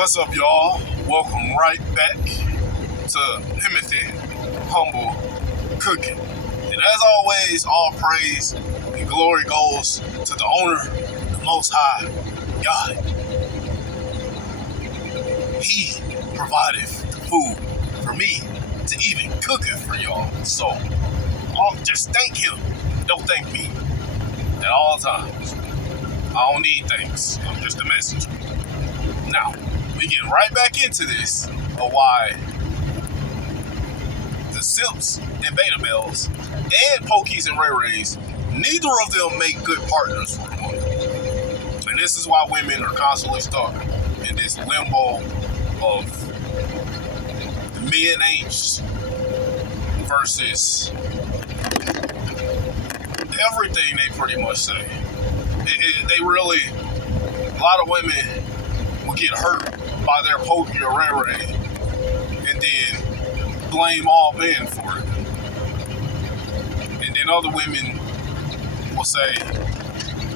What's up, y'all? Welcome right back to Timothy Humble Cooking. And as always, all praise and glory goes to the owner, the Most High, God. He provided food for me to even cook it for y'all. So, I'll just thank him. Don't thank me at all times. I don't need thanks. I'm just a messenger. Now, we get right back into this of why the simps and beta bells and Pookies and Ray-Rays, neither of them make good partners for the woman. And this is why women are constantly stuck in this limbo of the men ain't versus everything they pretty much say. They really, a lot of women will get hurt by their Pookie or Ray-Ray and then blame all men for it. And then other women will say,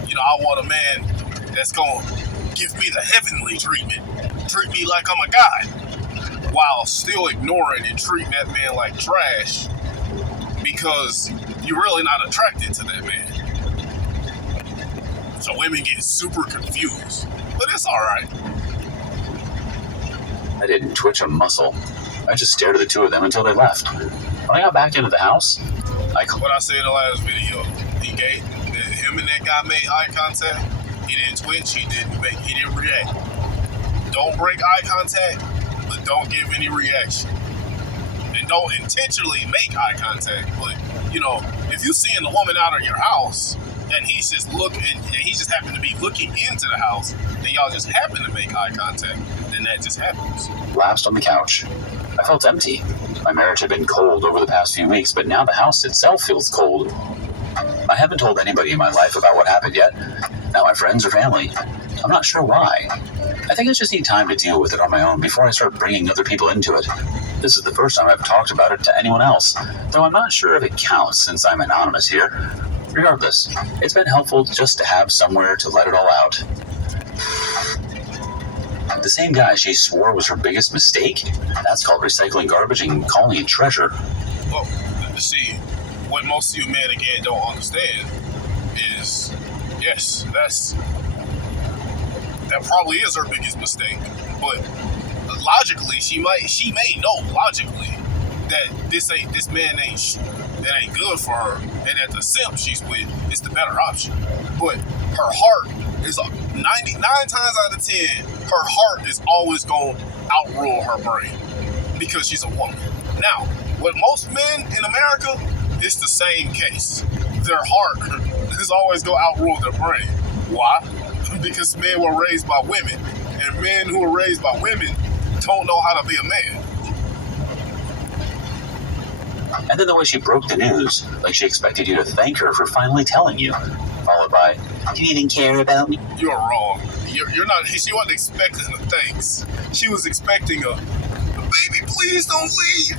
you know, I want a man that's going to give me the heavenly treatment, treat me like I'm a god, while still ignoring and treating that man like trash because you're really not attracted to that man. So women get super confused, but it's all right. I didn't twitch a muscle. I just stared at the two of them until they left. When I got back into the house, what I said in the last video, him and that guy made eye contact. He didn't twitch. He didn't react. Don't break eye contact, but don't give any reaction. And don't intentionally make eye contact. But you know, if you're seeing the woman out of your house and he's just looking, and he just happened to be looking into the house, and y'all just happen to make eye contact, then that just happens. Lapsed on the couch. I felt empty. My marriage had been cold over the past few weeks, but now the house itself feels cold. I haven't told anybody in my life about what happened yet. Not my friends or family. I'm not sure why. I think I just need time to deal with it on my own before I start bringing other people into it. This is the first time I've talked about it to anyone else, though I'm not sure if it counts since I'm anonymous here. Regardless, it's been helpful just to have somewhere to let it all out. The same guy she swore was her biggest mistake? That's called recycling garbage and calling it treasure. Well, see, what most of you men, again, don't understand is, yes, that probably is her biggest mistake. But logically, she may know logically that this man ain't good for her, and that the simp she's with is the better option. But her heart is 99 times out of 10, her heart is always going to outrule her brain because she's a woman. Now, with most men in America, it's the same case. Their heart is always going to outrule their brain. Why? Because men were raised by women, and men who were raised by women don't know how to be a man. And then the way she broke the news, like she expected you to thank her for finally telling you, followed by, "Do you even care about me?" You're wrong. You're not. She wasn't expecting a thanks. She was expecting a, baby, please don't leave.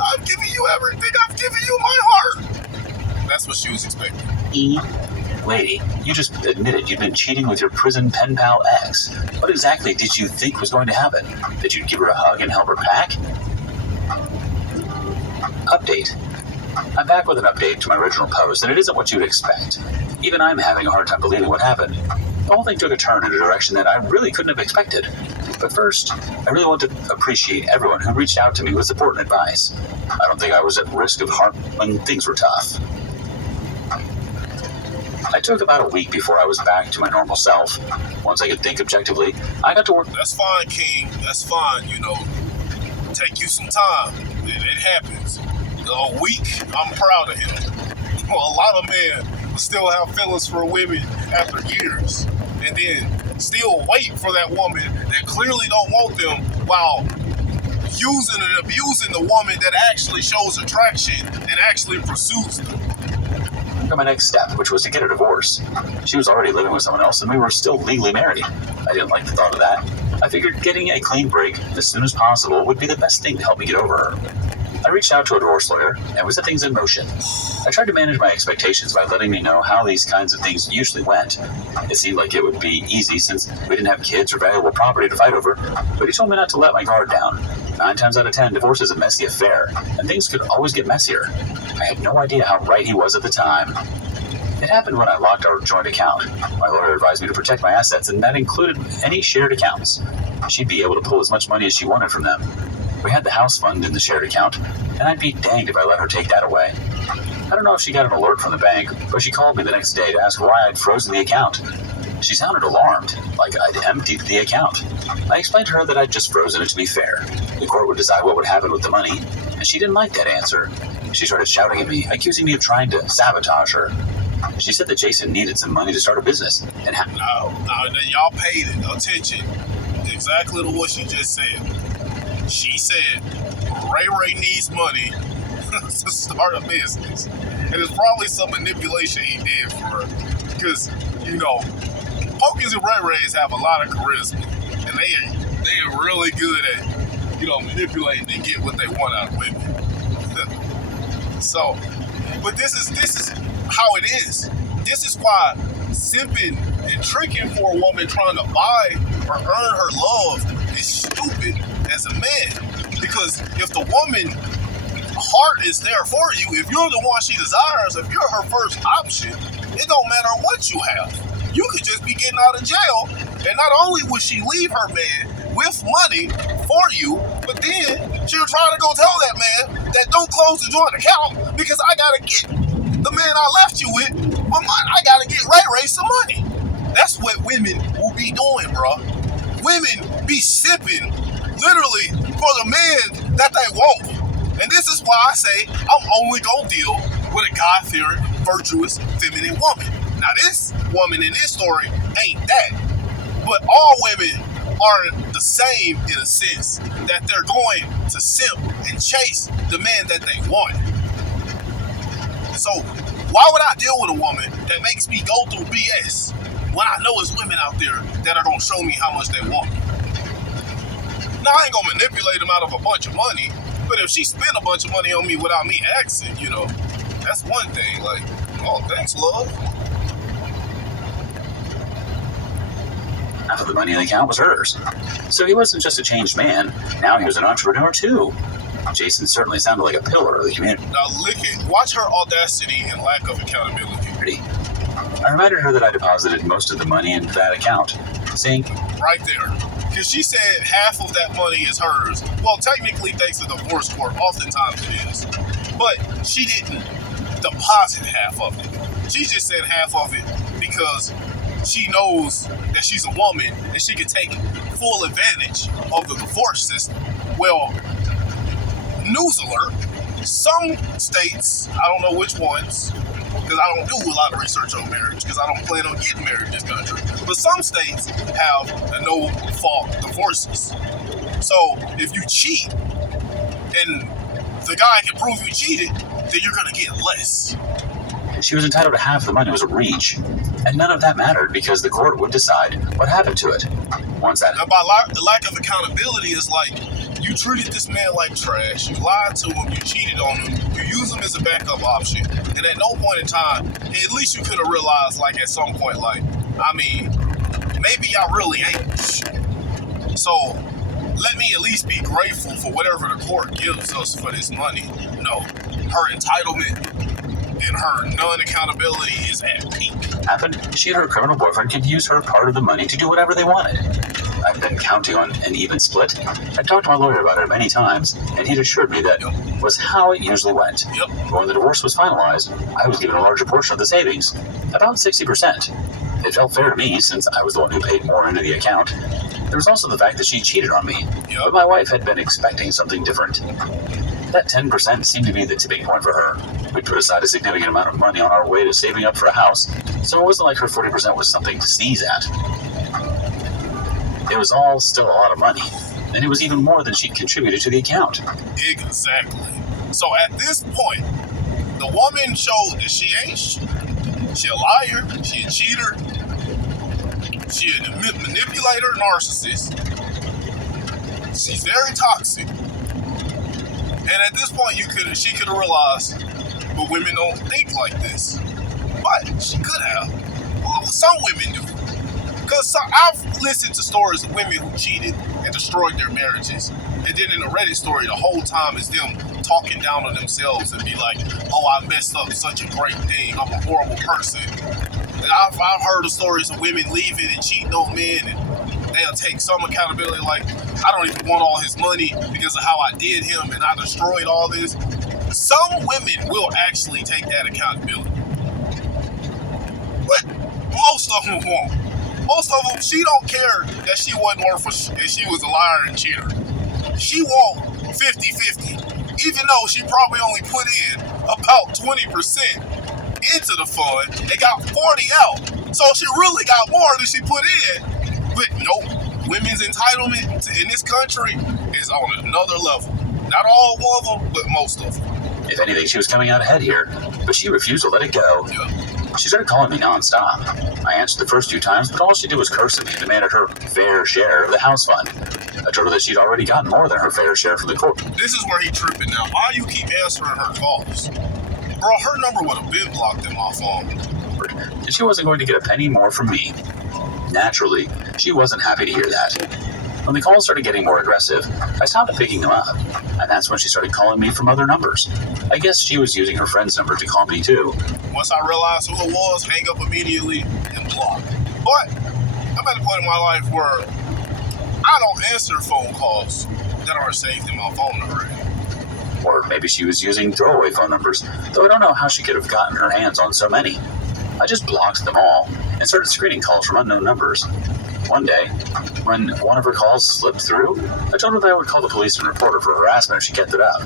I've given you everything. I've given you my heart. That's what she was expecting. Lady, you just admitted you'd been cheating with your prison pen pal ex. What exactly did you think was going to happen? That you'd give her a hug and help her pack? Update. I'm back with an update to my original post, and it isn't what you'd expect. Even I'm having a hard time believing what happened. The whole thing took a turn in a direction that I really couldn't have expected. But first, I really want to appreciate everyone who reached out to me with support and advice. I don't think I was at risk of harm when things were tough. I took about a week before I was back to my normal self. Once I could think objectively, I got to work. That's fine, King. That's fine, you know. Take you some time. It happens. A week, I'm proud of him. Well, a lot of men still have feelings for women after years, and then still wait for that woman that clearly don't want them while using and abusing the woman that actually shows attraction and actually pursues them. My next step, which was to get a divorce. She was already living with someone else, and we were still legally married. I didn't like the thought of that. I figured getting a clean break as soon as possible would be the best thing to help me get over her. I reached out to a divorce lawyer and we set things in motion. I tried to manage my expectations by letting me know how these kinds of things usually went. It seemed like it would be easy since we didn't have kids or valuable property to fight over, but he told me not to let my guard down. 9 times out of 10, divorce is a messy affair, and things could always get messier. I had no idea how right he was at the time. It happened when I locked our joint account. My lawyer advised me to protect my assets, and that included any shared accounts. She'd be able to pull as much money as she wanted from them. We had the house fund in the shared account, and I'd be danged if I let her take that away. I don't know if she got an alert from the bank, but she called me the next day to ask why I'd frozen the account. She sounded alarmed, like I'd emptied the account. I explained to her that I'd just frozen it to be fair. The court would decide what would happen with the money, and she didn't like that answer. She started shouting at me, accusing me of trying to sabotage her. She said that Jason needed some money to start a business, and No, y'all paid attention exactly to what she just said. She said Ray needs money to start a business. And it's probably some manipulation he did for her. Because, Pookies and Rays have a lot of charisma. And they are really good at, manipulating to get what they want out of women. So, but this is how it is. This is why simping and tricking for a woman trying to buy or earn her love is stupid as a man. Because if the woman heart is there for you, if you're the one she desires, if you're her first option, it don't matter what you have. You could just be getting out of jail, and not only would she leave her man with money for you, but then she'll try to go tell that man that don't close the joint account because I gotta get the man I left you with, but I gotta get Ray some money. That's what women will be doing, bro. Women be sipping literally for the man that they want. And this is why I say I'm only gonna deal with a God-fearing, virtuous, feminine woman. Now this woman in this story ain't that. But all women are the same in a sense that they're going to simp and chase the man that they want. So why would I deal with a woman that makes me go through BS when I know there's women out there that are gonna show me how much they want? Now I ain't gonna manipulate them out of a bunch of money, but if she spent a bunch of money on me without me asking, that's one thing. Like, oh, thanks, love. half of the money in the account was hers. So he wasn't just a changed man, now he was an entrepreneur too. Jason certainly sounded like a pillar of the community. Now watch her audacity and lack of accountability. I reminded her that I deposited most of the money into that account, saying, right there. Because she said half of that money is hers. Well, technically, thanks to the divorce court, oftentimes it is. But she didn't deposit half of it. She just said half of it because she knows that she's a woman and she can take full advantage of the divorce system. Well, news alert, some states, I don't know which ones, because I don't do a lot of research on marriage, because I don't plan on getting married in this country, but some states have a no-fault divorces. So if you cheat and the guy can prove you cheated, then you're going to get less. She was entitled to half the money was a reach, and none of that mattered because the court would decide what happened to it. Once that... Now, by the lack of accountability is like, you treated this man like trash, you lied to him, you cheated on him, you used him as a backup option, and at no point in time, at least you could have realized, like, at some point, like, I mean, maybe y'all really ain't shit. So, let me at least be grateful for whatever the court gives us for this money. No, her entitlement and her non-accountability is at peak. Happened, she and her criminal boyfriend could use her part of the money to do whatever they wanted. I've been counting on an even split. I talked to my lawyer about it many times, and he'd assured me that was how it usually went. Yep. But when the divorce was finalized, I was given a larger portion of the savings, about 60%. It felt fair to me since I was the one who paid more into the account. There was also the fact that she cheated on me, but my wife had been expecting something different. That 10% seemed to be the tipping point for her. We'd put aside a significant amount of money on our way to saving up for a house, so it wasn't like her 40% was something to sneeze at. It was all still a lot of money, and it was even more than she'd contributed to the account. Exactly. So at this point, the woman showed that she ain't she a liar, she a cheater, she a manipulator, narcissist. She's very toxic. And at this point, she could have realized, but women don't think like this. But she could have. Well, some women do. Because I've listened to stories of women who cheated and destroyed their marriages. And then in the Reddit story, the whole time is them talking down on themselves and be like, oh, I messed up such a great thing. I'm a horrible person. And I've heard of stories of women leaving and cheating on men, and they'll take some accountability, like, I don't even want all his money because of how I did him and I destroyed all this. Some women will actually take that accountability. But most of them won't. Most of them, she don't care that she wasn't worth that she was a liar and cheater. She want 50-50, even though she probably only put in about 20% into the fund and got 40 out. So she really got more than she put in. But nope, women's entitlement in this country is on another level. Not all of them, but most of them. If anything, she was coming out ahead here, but she refused to let it go. Yeah. She started calling me nonstop. I answered the first few times, but all she did was curse at me and demanded her fair share of the house fund. I told her that she'd already gotten more than her fair share from the court. This is where he tripping now. Why you keep answering her calls? Bro, her number would have been blocked in my phone. And she wasn't going to get a penny more from me. Naturally, she wasn't happy to hear that. When the calls started getting more aggressive, I stopped picking them up, and that's when she started calling me from other numbers. I guess she was using her friend's number to call me too. Once I realized who it was, hang up immediately and block. But I'm at a point in my life where I don't answer phone calls that are saved in my phone already. Or maybe she was using throwaway phone numbers, though I don't know how she could have gotten her hands on so many. I just blocked them all and started screening calls from unknown numbers. One day, when one of her calls slipped through, I told her that I would call the police and report her for harassment if she kept it up.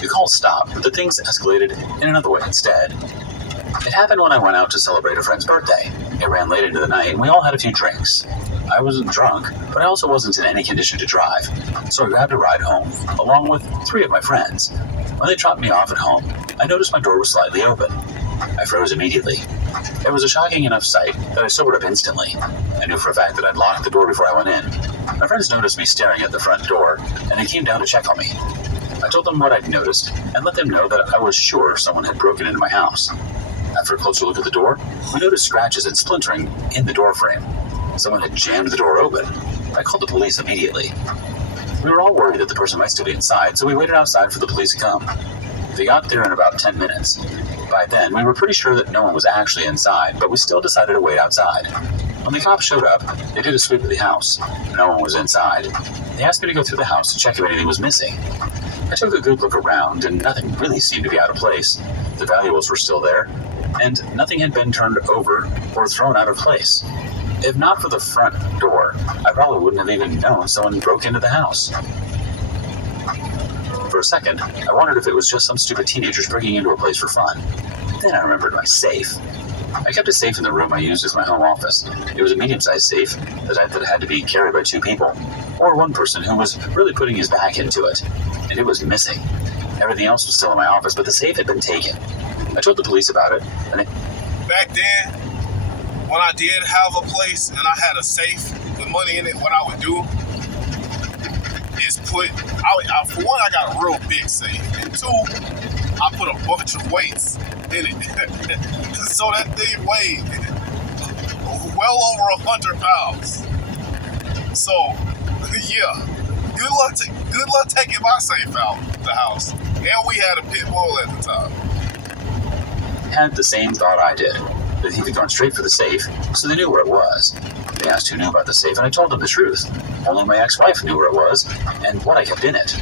The call stopped, but the things escalated in another way instead. It happened when I went out to celebrate a friend's birthday. It ran late into the night, and we all had a few drinks. I wasn't drunk, but I also wasn't in any condition to drive, so I grabbed a ride home, along with 3 of my friends. When they dropped me off at home, I noticed my door was slightly open. I froze immediately. It was a shocking enough sight that I sobered up instantly. I knew for a fact that I'd locked the door before I went in. My friends noticed me staring at the front door, and they came down to check on me. I told them what I'd noticed, and let them know that I was sure someone had broken into my house. After a closer look at the door, we noticed scratches and splintering in the door frame. Someone had jammed the door open. I called the police immediately. We were all worried that the person might still be inside, so we waited outside for the police to come. They got there in about 10 minutes. By then, we were pretty sure that no one was actually inside, but we still decided to wait outside. When the cops showed up, they did a sweep of the house. No one was inside. They asked me to go through the house to check if anything was missing. I took a good look around, and nothing really seemed to be out of place. The valuables were still there, and nothing had been turned over or thrown out of place. If not for the front door, I probably wouldn't have even known someone broke into the house. For a second, I wondered if it was just some stupid teenagers breaking into a place for fun. Then I remembered my safe. I kept a safe in the room I used as my home office. It was a medium-sized safe that had to be carried by 2 people, or one person who was really putting his back into it, and it was missing. Everything else was still in my office, but the safe had been taken. I told the police about it, and Back then, when I did have a place and I had a safe with money in it, what I would do is for one, I got a real big safe, and 2, I put a bunch of weights in it. So that thing weighed well over 100 pounds. So, yeah, good luck taking my safe out the house. And we had a pit bull at the time. had the same thought I did. The thief had gone straight for the safe, so they knew where it was. They asked who knew about the safe, and I told them the truth. Only my ex-wife knew where it was, and what I kept in it.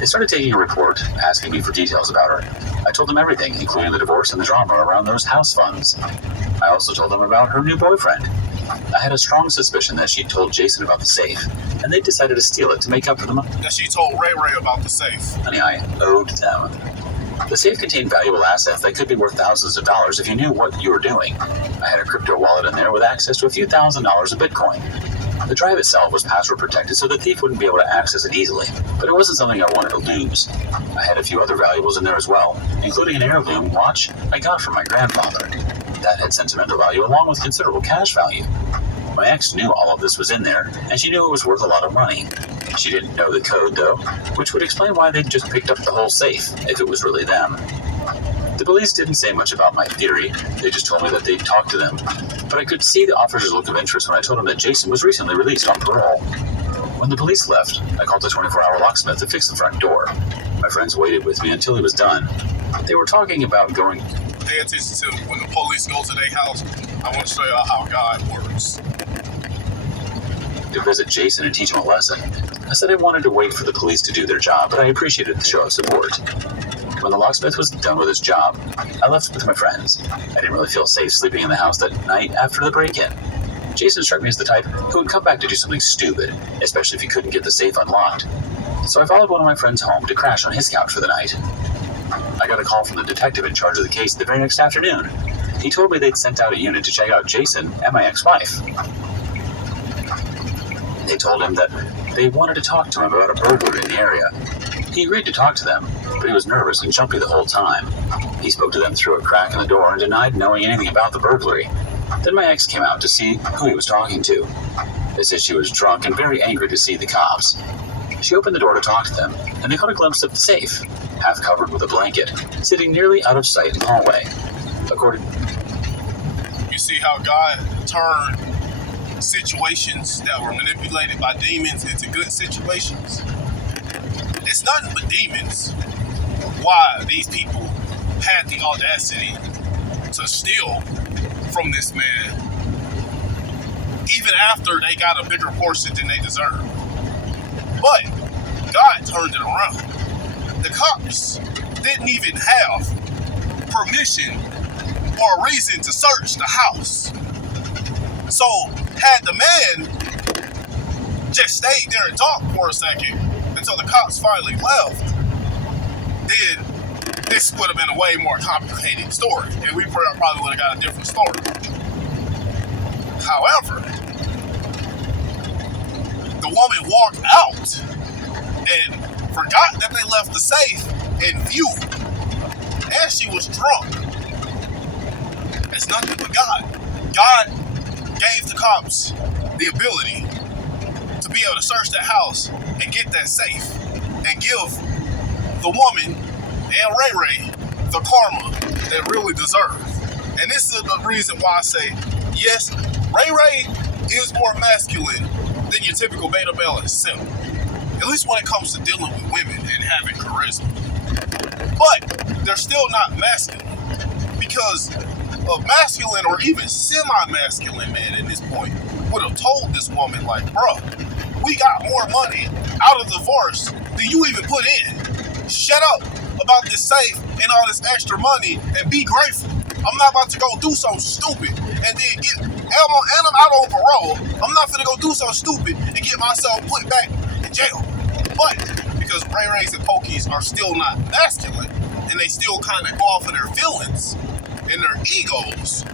They started taking a report, asking me for details about her. I told them everything, including the divorce and the drama around those house funds. I also told them about her new boyfriend. I had a strong suspicion that she'd told Jason about the safe, and they decided to steal it to make up for the money. That she told Ray Ray about the safe. Honey, I owed them. The safe contained valuable assets that could be worth thousands of dollars if you knew what you were doing. I had a crypto wallet in there with access to a few $1,000s of Bitcoin. The drive itself was password protected so the thief wouldn't be able to access it easily, but it wasn't something I wanted to lose. I had a few other valuables in there as well, including an heirloom watch I got from my grandfather. That had sentimental value along with considerable cash value. My ex knew all of this was in there, and she knew it was worth a lot of money. She didn't know the code, though, which would explain why they'd just picked up the whole safe, if it was really them. The police didn't say much about my theory, they just told me that they'd talked to them, but I could see the officer's look of interest when I told him that Jason was recently released on parole. When the police left, I called the 24-hour locksmith to fix the front door. My friends waited with me until he was done. They were talking about going... Pay attention to when the police go to their house. I want to show you how God works. ...to visit Jason and teach him a lesson. I said I wanted to wait for the police to do their job, but I appreciated the show of support. When the locksmith was done with his job, I left with my friends. I didn't really feel safe sleeping in the house that night after the break-in. Jason struck me as the type who would come back to do something stupid, especially if he couldn't get the safe unlocked. So I followed one of my friends home to crash on his couch for the night. I got a call from the detective in charge of the case the very next afternoon. He told me they'd sent out a unit to check out Jason and my ex-wife. They told him that they wanted to talk to him about a burglary in the area. He agreed to talk to them, but he was nervous and jumpy the whole time. He spoke to them through a crack in the door and denied knowing anything about the burglary. Then my ex came out to see who he was talking to. They said she was drunk and very angry to see the cops. She opened the door to talk to them, and they caught a glimpse of the safe, half covered with a blanket, sitting nearly out of sight in the hallway. You see how God turned situations that were manipulated by demons into good situations? It's nothing but demons why these people had the audacity to steal from this man, even after they got a bigger portion than they deserved. But God turned it around. The cops didn't even have permission or a reason to search the house. So had the man just stayed there and talked for a second until the cops finally left, then this would have been a way more complicated story, and we probably would have got a different story. However, the woman walked out and forgot that they left the safe in view, and she was drunk. It's nothing but God. God gave the cops the ability to be able to search that house and get that safe and give the woman and Ray Ray the karma they really deserve. And this is the reason why I say, yes, Ray Ray is more masculine than your typical beta male and simp. At least when it comes to dealing with women and having charisma. But they're still not masculine, because a masculine or even semi-masculine man at this point would have told this woman, like, bro, we got more money out of the divorce than you even put in. Shut up about this safe and all this extra money and be grateful. I'm not about to go do something stupid and then and I'm out on parole. I'm not gonna go do something stupid and get myself put back in jail. But because Ray Rays and Pookies are still not masculine and they still kind of go off of their feelings and their egos,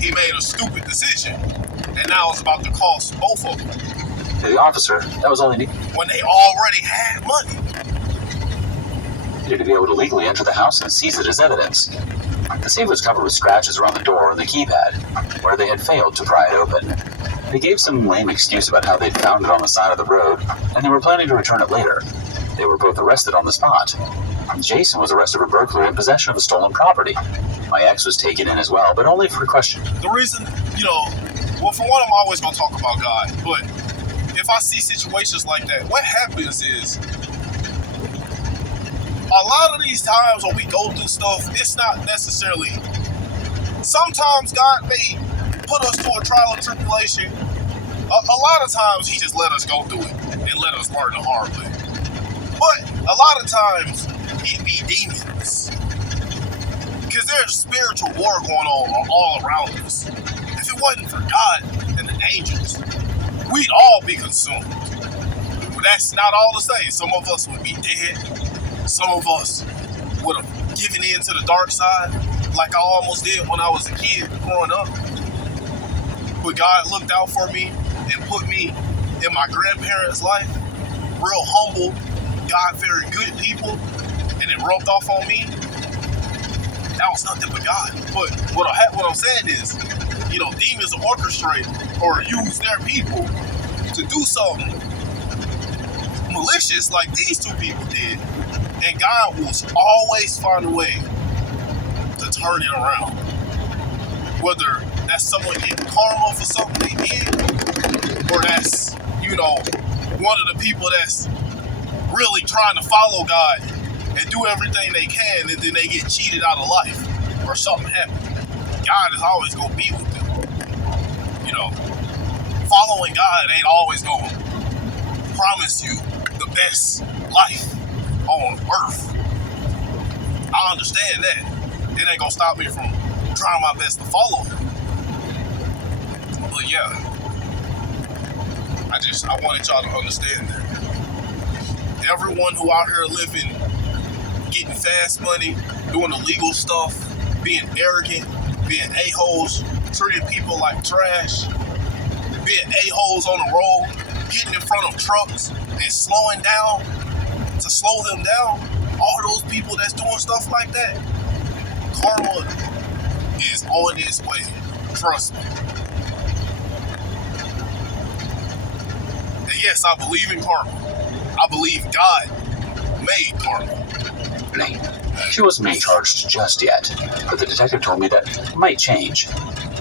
he made a stupid decision, and now it's about to cost both of them. To the officer, that was all he needed. When they already had money. He needed to be able to legally enter the house and seize it as evidence. The safe was covered with scratches around the door and the keypad, where they had failed to pry it open. They gave some lame excuse about how they'd found it on the side of the road, and they were planning to return it later. They were both arrested on the spot. Jason was arrested for burglary and possession of a stolen property. My ex was taken in as well, but only for question. The reason, well, for one, I'm always going to talk about God, but if I see situations like that, what happens is, a lot of these times when we go through stuff, it's not necessarily, sometimes God may put us through a trial or tribulation. A lot of times he just let us go through it and let us learn the hard way. But a lot of times it be demons, because there's spiritual war going on all around us. If it wasn't for God and the angels, we'd all be consumed. But that's not all to say. Some of us would be dead. Some of us would have given in to the dark side, like I almost did when I was a kid growing up. But God looked out for me and put me in my grandparents' life, real humble, God-fearing good people, and it rubbed off on me. that was nothing but God. But what I'm saying is, demons orchestrate or use their people to do something malicious like these two people did, and God will always find a way to turn it around. Whether that's someone getting karma for something they did, or that's, one of the people that's really trying to follow God and do everything they can, and then they get cheated out of life or something happens. God is always going to be with them. Following God ain't always going to promise you the best life on earth. I understand that. It ain't going to stop me from trying my best to follow him. But yeah, I wanted y'all to understand that. Everyone who out here living, getting fast money, doing illegal stuff, being arrogant, being a-holes, treating people like trash, being a-holes on the road, getting in front of trucks and slowing down to slow them down, all those people that's doing stuff like that, karma is on its way. Trust me. And yes, I believe in karma. I believe God made karma. She wasn't being charged just yet, but the detective told me that it might change.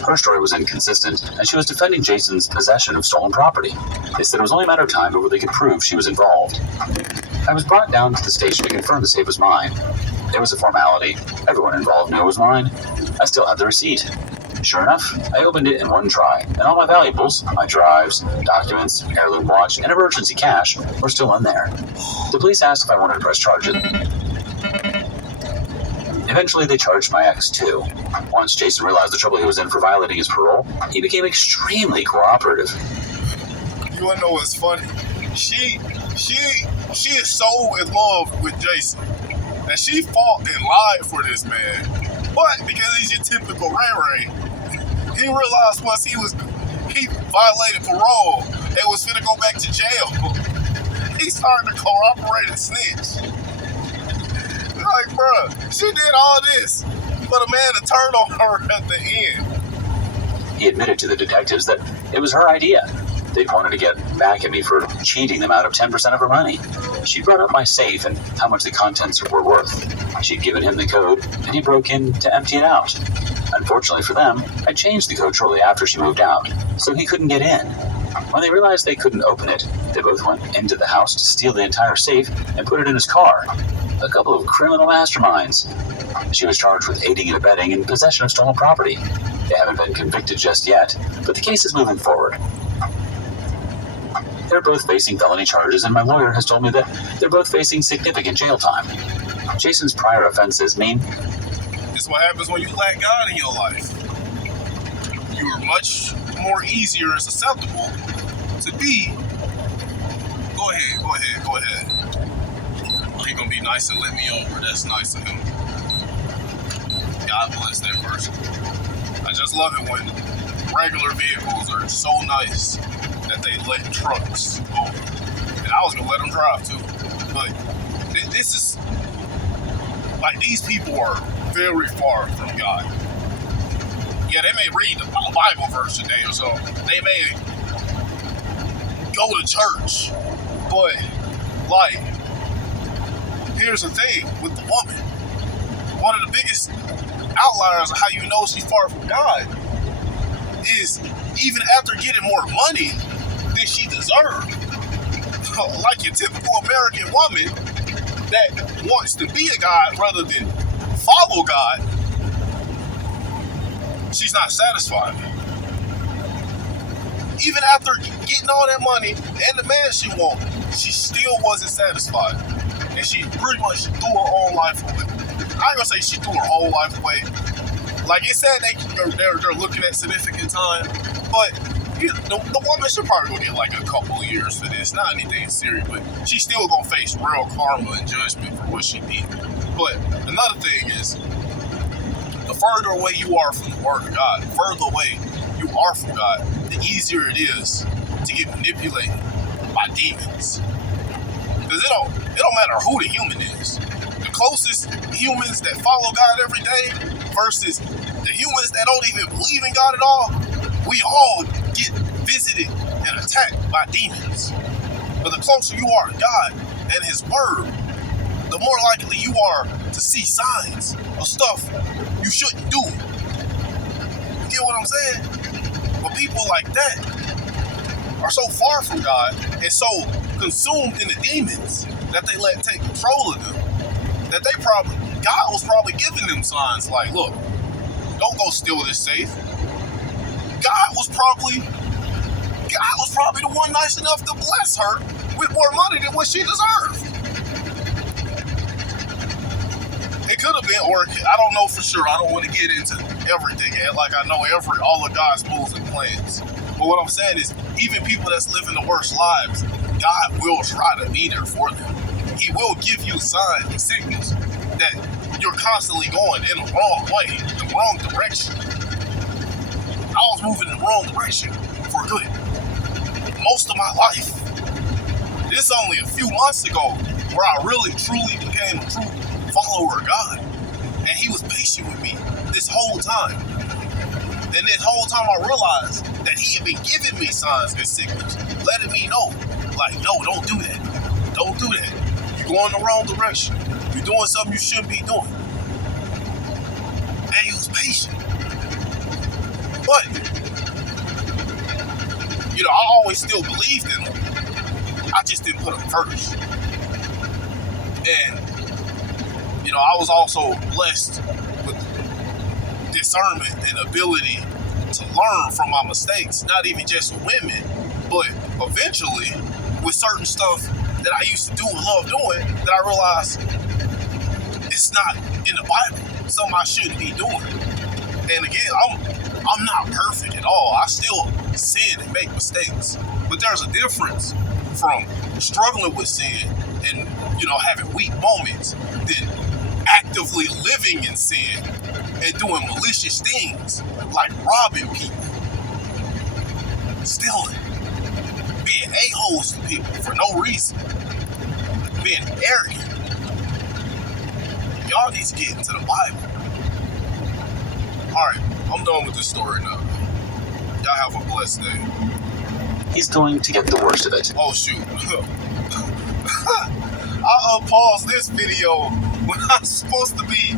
Her story was inconsistent, and she was defending Jason's possession of stolen property. They said it was only a matter of time before they could prove she was involved. I was brought down to the station to confirm the safe was mine. It was a formality. Everyone involved knew it was mine. I still had the receipt. Sure enough, I opened it in one try, and all my valuables, my drives, documents, heirloom watch, and emergency cash were still in there. The police asked if I wanted to press charges. Eventually, they charged my ex, too. Once Jason realized the trouble he was in for violating his parole, he became extremely cooperative. You wanna know what's funny? She is so in love with Jason that she fought and lied for this man. But because he's your typical Ray, he realized once he violated parole and was finna go back to jail, he started to cooperate and snitch. Like, bruh, she did all this for the man to turn on her at the end. He admitted to the detectives that it was her idea. They wanted to get back at me for cheating them out of 10% of her money. She brought up my safe and how much the contents were worth. She'd given him the code, and he broke in to empty it out. Unfortunately for them, I changed the code shortly after she moved out, so he couldn't get in. When they realized they couldn't open it, they both went into the house to steal the entire safe and put it in his car. A couple of criminal masterminds. She was charged with aiding and abetting in possession of stolen property. They haven't been convicted just yet, but the case is moving forward. They're both facing felony charges, and my lawyer has told me that they're both facing significant jail time. Jason's prior offenses mean... It's what happens when you lack God in your life. You are much more easier and susceptible to be... Go ahead. Oh, he gonna be nice and let me over. That's nice of him. God bless that person. I just love it when regular vehicles are so nice that they let trucks over. And I was gonna let them drive too. But this is like, these people are very far from God. Yeah, they may read the Bible verse today or so. They may go to church. But like, here's the thing with the woman. One of the biggest outliers of how you know she's far from God is even after getting more money than she deserved. Like your typical American woman that wants to be a God rather than follow God, she's not satisfied. Even after getting all that money and the man she wanted, she still wasn't satisfied. And she pretty much threw her own life away. I ain't gonna say she threw her whole life away. Like, it said they're looking at significant time, but the woman should probably go get like a couple of years for this. Not anything serious, but she's still gonna face real karma and judgment for what she did. But another thing is, the further away you are from the Word of God, the further away you are from God, the easier it is to get manipulated by demons. Because it don't matter who the human is. The closest humans that follow God every day versus the humans that don't even believe in God at all, we all get visited and attacked by demons. But the closer you are to God and His Word, the more likely you are to see signs of stuff you shouldn't do. You get what I'm saying? But people like that are so far from God and so consumed in the demons that they let take control of them, that God was probably giving them signs like, look, don't go steal this safe. God was probably the one nice enough to bless her with more money than what she deserved. It could have been, or I don't know for sure. I don't want to get into everything like I know all of God's moves and plans. But what I'm saying is, even people that's living the worst lives, God will try to be there for them. He will give you signs and signals that you're constantly going in the wrong way, the wrong direction. I was moving in the wrong direction for good most of my life. This only a few months ago where I really truly became a true follower of God, and He was patient with me this whole time. And this whole time I realized that He had been giving me signs and signals, letting me know, like, no, don't do that. Don't do that. You're going the wrong direction. You're doing something you shouldn't be doing. And He was patient. But, I always still believed in Him. I just didn't put Him first. And, I was also blessed with discernment and ability to learn from my mistakes, not even just with women, but eventually with certain stuff that I used to do and love doing that I realized it's not in the Bible, something I shouldn't be doing. And again, I'm not perfect at all. I still sin and make mistakes. But there's a difference from struggling with sin and, having weak moments than actively living in sin and doing malicious things like robbing people, stealing, being a-holes to people for no reason, being arrogant. Y'all need to get into the Bible. Alright, I'm done with this story now. Y'all have a blessed day. He's going to get the worst of it. Oh shoot. I unpaused this video when I'm supposed to be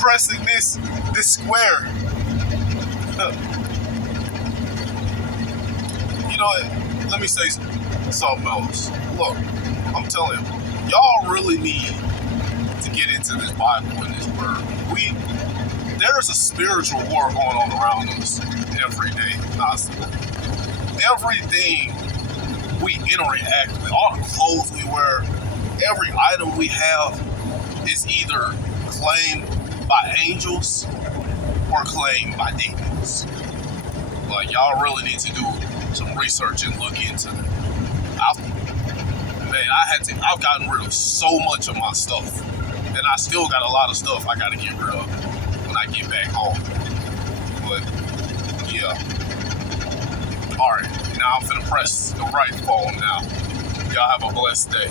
pressing this square. You know what? Let me say something else. Look, I'm telling you, y'all really need to get into this Bible and this Word. There's a spiritual war going on around us every day, constantly. Everything we interact with, all the clothes we wear, every item we have is either claimed by angels or claimed by demons. Like, y'all really need to do some research and look into it. I've gotten rid of so much of my stuff, and I still got a lot of stuff I gotta get rid of when I get back home. But yeah. Alright, now I'm finna press the right phone now. Y'all have a blessed day.